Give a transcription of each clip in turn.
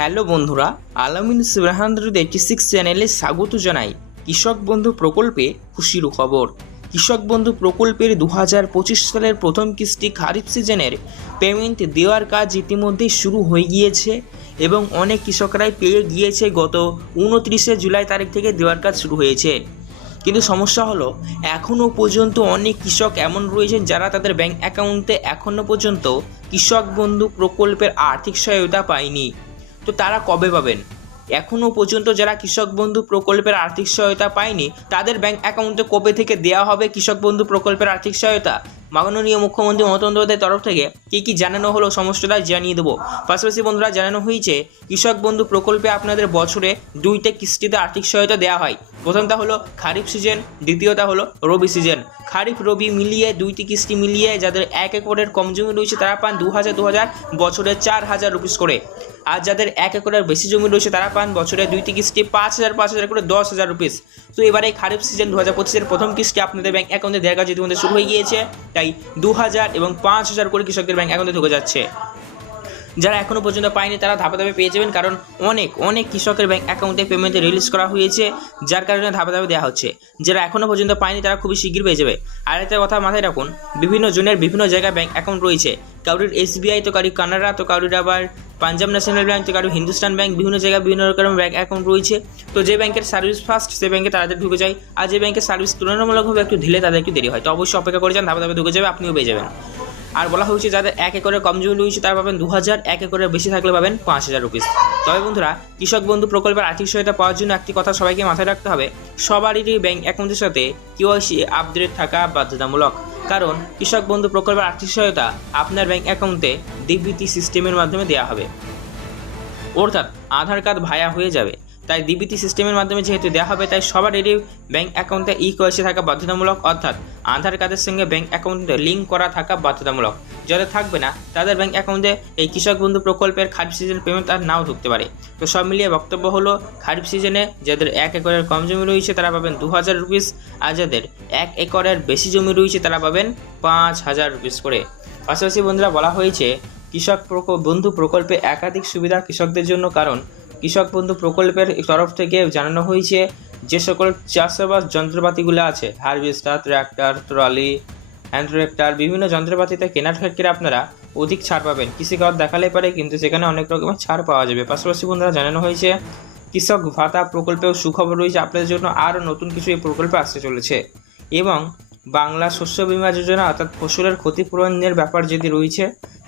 Hello বন্ধুরা, আলামিন সুরাহান্দ্রুদ eighty six চ্যানেলে স্বাগত জানাই। কৃষক বন্ধু প্রকল্পে খুশির খবর। কৃষক বন্ধু প্রকল্পের দু হাজার পঁচিশ সালের প্রথম কিস্তি খারিফ সিজনের পেমেন্ট দেওয়ার কাজ ইতিমধ্যেই শুরু হয়ে গিয়েছে এবং অনেক কৃষকরাই পেয়ে গিয়েছে গত উনত্রিশে জুলাই তারিখ থেকে দেওয়ার কাজ শুরু হয়েছে। কিন্তু সমস্যা হলো এখনও পর্যন্ত অনেক কৃষক এমন রয়েছেন যারা তাদের ব্যাংক অ্যাকাউন্টে এখনও পর্যন্ত কৃষক বন্ধু প্রকল্পের আর্থিক সহায়তা পায়নি। তো তারা কবে পাবেন? এখনও পর্যন্ত যারা কৃষক বন্ধু প্রকল্পের আর্থিক সহায়তা পায়নি, তাদের ব্যাংক অ্যাকাউন্টে কবে থেকে দেওয়া হবে কৃষক বন্ধু প্রকল্পের আর্থিক সহায়তা? মাননীয় মুখ্যমন্ত্রী মমতা বন্দ্যোপাধ্যায়ের তরফ থেকে কী কী জানানো হলো সমস্তটা জানিয়ে দেবো। পাশাপাশি বন্ধুরা, জানানো হয়েছে, কৃষক বন্ধু প্রকল্পে আপনাদের বছরে দুইটা কিস্তিতে আর্থিক সহায়তা দেওয়া হয়। প্রথমটা হলো খারিফ সিজন, দ্বিতীয়টা হলো রবি সিজন। খারিফ, রবি মিলিয়ে দুইটি কিস্তি মিলিয়ে যাদের এক একরের কম জমি রয়েছে তারা পান দু হাজার দু হাজার বছরে চার হাজার রুপিস করে। আর যাদের এক একরের বেশি জমি রয়েছে তারা পান বছরে দুইটি কিস্তি পাঁচ হাজার পাঁচ হাজার করে দশ হাজার রুপিস। তো এবারে খারিফ সিজন দু হাজার পঁচিশের প্রথম কিস্তি আপনাদের ব্যাংক অ্যাকাউন্টে দেওয়ার কাজ ইতিমধ্যে শুরু হয়ে গিয়েছে। তাই দু হাজার এবং পাঁচ হাজার করে কৃষকদের ব্যাংক অ্যাকাউন্টে ঢুকে যাচ্ছে। যারা এখনও পর্যন্ত পায়নি, তারা ধাপে ধাপে পেয়ে যাবেন কারণ অনেক অনেক কৃষকের ব্যাংক অ্যাকাউন্টে পেমেন্ট রিলিজ করা হয়েছে, যার কারণে ধাপে ধাপে দেওয়া হচ্ছে। যারা এখনও পর্যন্ত পায়নি, তারা খুবই শীঘ্র পেয়ে যাবে। আর একটা কথা মাথায় রাখুন, বিভিন্ন জনের বিভিন্ন জায়গায় ব্যাংক অ্যাকাউন্ট রয়েছে। কারোর এসবিআই তো কারোর কানাডা, তো কারোর আবার পাঞ্জাব ন্যাশনাল ব্যাংক তো কারোর হিন্দুস্তান ব্যাংক বিভিন্ন জায়গায় বিভিন্ন রকম ব্যাংক অ্যাকাউন্ট রয়েছে। তো যে ব্যাংকের সার্ভিস ফার্স্ট সে ব্যাংকে তাড়াতাড়ি ঢুকে যায়। আর যে ব্যাংকের সার্ভিস তুলনামূলকভাবে একটু ঢিলে তাদের একটু দেরি হয়। তো অবশ্যই অপেক্ষা করে যান ধাপে ধাপে ঢুকে যাবে, আপনিও পেয়ে যাবেন। আর বলা হয়েছে যাদের এক একরের কম জমি রয়েছে, তারা পাবেন দু হাজার এক একরের বেশি থাকলে পাবেন পাঁচ হাজার রুপিস তবে বন্ধুরা, কৃষক বন্ধু প্রকল্পের আর্থিক সহায়তা পাওয়ার জন্য একটি কথা সবাইকে মাথায় রাখতে হবে, সবারই ব্যাংক অ্যাকাউন্টের সাথে কেওয়াইসি আপডেট থাকা বাধ্যতামূলক। কারণ, কৃষক বন্ধু প্রকল্পের আর্থিক সহায়তা আপনার ব্যাংক অ্যাকাউন্টে ডিবিটি সিস্টেমের মাধ্যমে দেওয়া হবে। অর্থাৎ, আধার কার্ড ভায়া হয়ে যাবে। তাই ডিবিটি সিস্টেমের মাধ্যমে যেহেতু দেওয়া হবে, তাই সবার সবারই ব্যাংক অ্যাকাউন্টে ই কেওয়াইসি থাকা বাধ্যতামূলক, অর্থাৎ আধার কার্ডের সঙ্গে ব্যাংক অ্যাকাউন্টে লিঙ্ক করা থাকা বাধ্যতামূলক। যাদের থাকবে না, তাদের ব্যাংক অ্যাকাউন্টে এই কৃষক বন্ধু প্রকল্পের খারিফ সিজন পেমেন্ট আর নাও ঢুকতে পারে। তো সব মিলিয়ে বক্তব্য হলো, খারিফ সিজনে যাদের এক একরের কম জমি রয়েছে, তারা পাবেন দু হাজার রুপিস আর যাদের এক একরের বেশি জমি রয়েছে, তারা পাবেন পাঁচ হাজার রুপিস করে। পাশাপাশি বন্ধুরা, বলা হয়েছে, কৃষক বন্ধু প্রকল্পে একাধিক সুবিধা কৃষকদের জন্য, কারণ কৃষক বন্ধু প্রকল্পের তরফ থেকে জানানো হয়েছে যে সকল চাষাবাস যন্ত্রপাতিগুলো আছে, harvester, tractor, trolley hand tractor বিভিন্ন যন্ত্রপাতিতে কেনার ক্ষেত্রে আপনারা অধিক ছাড় পাবেন। কৃষিকাজ দেখালে পারে কিন্তু সেখানে অনেক রকমের ছাড় পাওয়া যাবে। পাশাপাশি বন্ধুরা জানানো হয়েছে, কৃষক ভাতা প্রকল্পেও সুখবর রয়েছে। আপনাদের জন্য আরও নতুন কিছু এই প্রকল্পে আসতে চলেছে। এবং বাংলা শস্য বীমা যোজনা অর্থাৎ ফসলের ক্ষতিপূরণের ব্যাপার যদি রয়েছে,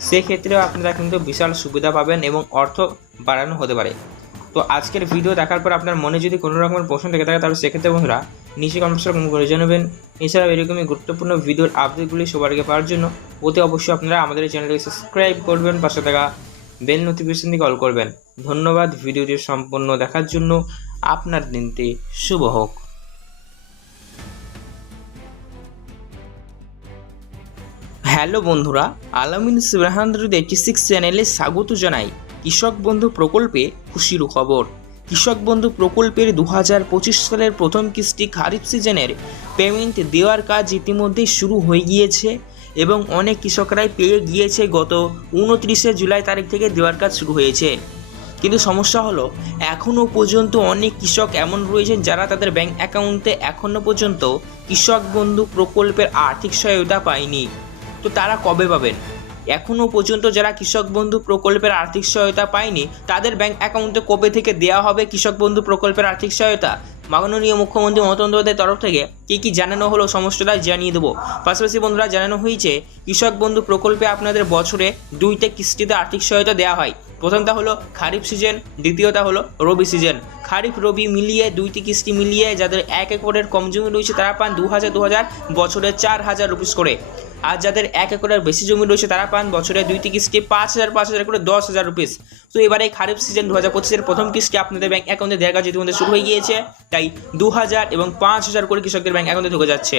সেক্ষেত্রেও আপনারা কিন্তু বিশাল সুবিধা পাবেন এবং অর্থ বাড়ানো হতে পারে। তো আজকের ভিডিও দেখার পর আপনার মনে যদি কোনো রকমের প্রশ্ন থেকে থাকে, তাহলে সেক্ষেত্রে বন্ধুরা নিচে কমেন্টস কমেন্ট করে জানাবেন। এছাড়াও এরকমই গুরুত্বপূর্ণ ভিডিওর আপডেটগুলি সবার আগে পাওয়ার জন্য অতি অবশ্যই আপনারা আমাদের এই চ্যানেলকে সাবস্ক্রাইব করবেন, পাশে থাকা বেল নোটিফিকেশন দিয়ে কল করবেন। ধন্যবাদ ভিডিওটি সম্পূর্ণ দেখার জন্য। আপনার দিনটি শুভ হোক। হ্যালো বন্ধুরা, আলামিন সুরাহান্দ্রুদ এইটি সিক্স চ্যানেলে স্বাগত জানাই। কৃষক বন্ধু প্রকল্পে খুশির খবর। কৃষক বন্ধু প্রকল্পের দু হাজার পঁচিশ সালের প্রথম কিস্তি খারিফ সিজনের পেমেন্ট দেওয়ার কাজ ইতিমধ্যেই শুরু হয়ে গিয়েছে এবং অনেক কৃষকরাই পেয়ে গিয়েছে গত উনত্রিশে জুলাই তারিখ থেকে দেওয়ার কাজ শুরু হয়েছে। কিন্তু সমস্যা হলো এখনও পর্যন্ত অনেক কৃষক এমন রয়েছেন যারা তাদের ব্যাংক অ্যাকাউন্টে এখনও পর্যন্ত কৃষক বন্ধু প্রকল্পের আর্থিক সহায়তা পায়নি। তো তারা কবে পাবেন? এখনও পর্যন্ত যারা কৃষক বন্ধু প্রকল্পের আর্থিক সহায়তা পায়নি, তাদের ব্যাংক অ্যাকাউন্টে কবে থেকে দেওয়া হবে কৃষক বন্ধু প্রকল্পের আর্থিক সহায়তা? মাননীয় মুখ্যমন্ত্রী মমতা বন্দ্যোপাধ্যায়ের তরফ থেকে কী কী জানানো হলো সমস্তটা জানিয়ে দেবো। পাশাপাশি বন্ধুরা, জানানো হয়েছে, কৃষক বন্ধু প্রকল্পে আপনাদের বছরে দুইটা কিস্তিতে আর্থিক সহায়তা দেওয়া হয়। প্রথমটা হলো খারিফ সিজন, দ্বিতীয়টা হলো রবি সিজন। খারিফ, রবি মিলিয়ে দুইটি কিস্তি মিলিয়ে যাদের এক একরের কম জমি রয়েছে, তারা পান দু হাজার দু হাজার বছরে চার হাজার রুপিস করে। আর যাদের এক একরের বেশি জমি রয়েছে, তারা পান বছরে দুইটি কিস্তি পাঁচ হাজার পাঁচ হাজার করে দশ হাজার রুপিস। তো এবারে খারিফ সিজন দু হাজার পঁচিশের প্রথম কিস্তি আপনাদের ব্যাংক অ্যাকাউন্টে দেওয়ার কাজ ইতিমধ্যে শুরু হয়ে গিয়েছে। তাই দু হাজার এবং পাঁচ হাজার করে কৃষকদের ব্যাংক অ্যাকাউন্টে ঢুকে যাচ্ছে।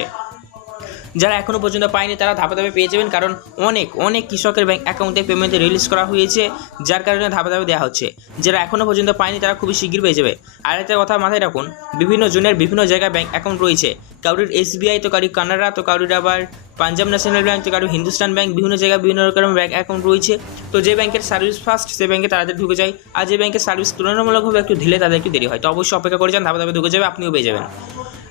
যারা এখনও পর্যন্ত পায়নি, তারা ধাপে ধাপে পেয়ে যাবেন, কারণ অনেক অনেক কৃষকের ব্যাংক অ্যাকাউন্টে পেমেন্ট রিলিজ করা হয়েছে, যার কারণে ধাপে ধাপে দেওয়া হচ্ছে। যারা এখনও পর্যন্ত পায়নি, তারা খুবই শীঘ্র পেয়ে যাবে। আর একটা কথা মাথায় রাখুন, বিভিন্ন জনের বিভিন্ন জায়গায় ব্যাংক অ্যাকাউন্ট রয়েছে। কারোর এসবিআই তো কারোর কানাডা, তো কারোর আবার পাঞ্জাব ন্যাশনাল ব্যাংক তো কারোর হিন্দুস্তান ব্যাংক বিভিন্ন জায়গায় বিভিন্ন রকম ব্যাংক অ্যাকাউন্ট রয়েছে। তো যে ব্যাংকের সার্ভিস ফার্স্ট সে ব্যাংকে তাড়াতাড়ি ঢুকে যায়। আর যে ব্যাংকের সার্ভিস তুলনামূলকভাবে একটু ঢিলে তাদের একটু দেরি হয়। তো অবশ্যই অপেক্ষা করে যান, ধাপে ধাপে ঢুকে যাবে, আপনিও পেয়ে যাবেন।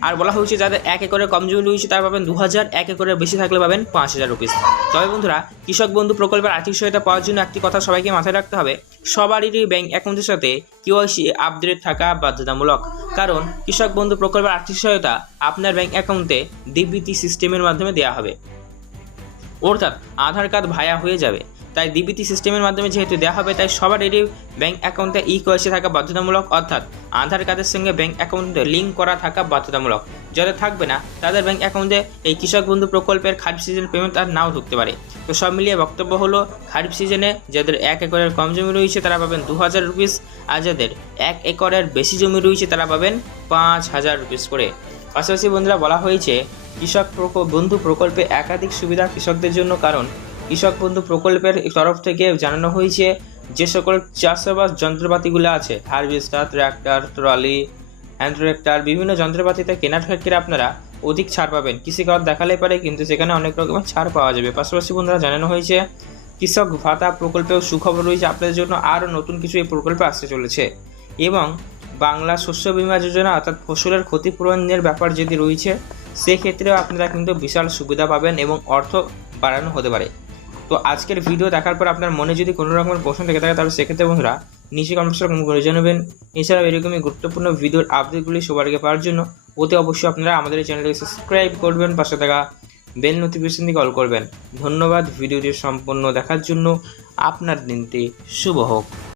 আর বলা হয়েছে যাদের এক একরের কম জমি রয়েছে, তারা পাবেন দু হাজার এক একরের বেশি থাকলে পাবেন পাঁচ হাজার রুপিস তবে বন্ধুরা, কৃষক বন্ধু প্রকল্পের আর্থিক সহায়তা পাওয়ার জন্য একটি কথা সবাইকে মাথায় রাখতে হবে। সবারই ব্যাংক অ্যাকাউন্টের সাথে কেওয়াইসি আপডেট থাকা বাধ্যতামূলক। কারণ, কৃষক বন্ধু প্রকল্পের আর্থিক সহায়তা আপনার ব্যাংক অ্যাকাউন্টে ডিবিটি সিস্টেমের মাধ্যমে দেওয়া হবে। অর্থাৎ, আধার কার্ড ভায়া হয়ে যাবে। তাই ডিবিটি সিস্টেমের মাধ্যমে যেহেতু দেওয়া হবে, তাই সবারই ব্যাংক অ্যাকাউন্টে ই কেওয়াইসি থাকা বাধ্যতামূলক, অর্থাৎ আধার কার্ডের সঙ্গে ব্যাংক অ্যাকাউন্টে লিঙ্ক করা থাকা বাধ্যতামূলক। যাদের থাকবে না, তাদের ব্যাংক অ্যাকাউন্টে এই কৃষক বন্ধু প্রকল্পের খারিফ সিজন পেমেন্ট আর নাও ঢুকতে পারে। তো সব মিলিয়ে বক্তব্য হলো, খারিফ সিজনে যাদের এক একরের কম জমি রয়েছে, তারা পাবেন দু হাজার রুপিস আর যাদের এক একরের বেশি জমি রয়েছে, তারা পাবেন পাঁচ হাজার রুপিস করে। পাশাপাশি বন্ধুরা, বলা হয়েছে, কৃষক বন্ধু প্রকল্পে একাধিক সুবিধা কৃষকদের জন্য, কারণ কৃষক বন্ধু প্রকল্পের তরফ থেকে জানানো হয়েছে, যে সকল চাষাবাস যন্ত্রপাতিগুলো আছে, harvester, tractor, trolley hand tractor বিভিন্ন যন্ত্রপাতিতে কেনার ক্ষেত্রে আপনারা অধিক ছাড় পাবেন। কৃষি কার্ড দেখালে পারে কিন্তু সেখানে অনেক রকমের ছাড় পাওয়া যাবে। পাশাপাশি বন্ধুরা, জানানো হয়েছে, কৃষক ভাতা প্রকল্পেও সুখবর রয়েছে। আপনাদের জন্য আরও নতুন কিছু এই প্রকল্পে আসতে চলেছে। এবং বাংলা শস্য বীমা যোজনা অর্থাৎ ফসলের ক্ষতিপূরণের ব্যাপার যদি রয়েছে, সেক্ষেত্রেও আপনারা কিন্তু বিশাল সুবিধা পাবেন এবং অর্থ বাড়ানো হতে পারে। তো আজকের ভিডিও দেখার পর আপনার মনে যদি কোনো রকমের প্রশ্ন থেকে থাকে, তাহলে সেক্ষেত্রে বন্ধুরা নিচে কমেন্টস কমেন্ট করে জানাবেন। এছাড়াও এরকমই গুরুত্বপূর্ণ ভিডিওর আপডেটগুলি সবার আগে পাওয়ার জন্য অতি অবশ্যই আপনারা আমাদের এই সাবস্ক্রাইব করবেন, পাশে থাকা বেল নোটিফিকেশন দিয়ে কল করবেন। ধন্যবাদ ভিডিওটি সম্পূর্ণ দেখার জন্য। আপনার দিনটি শুভ হোক।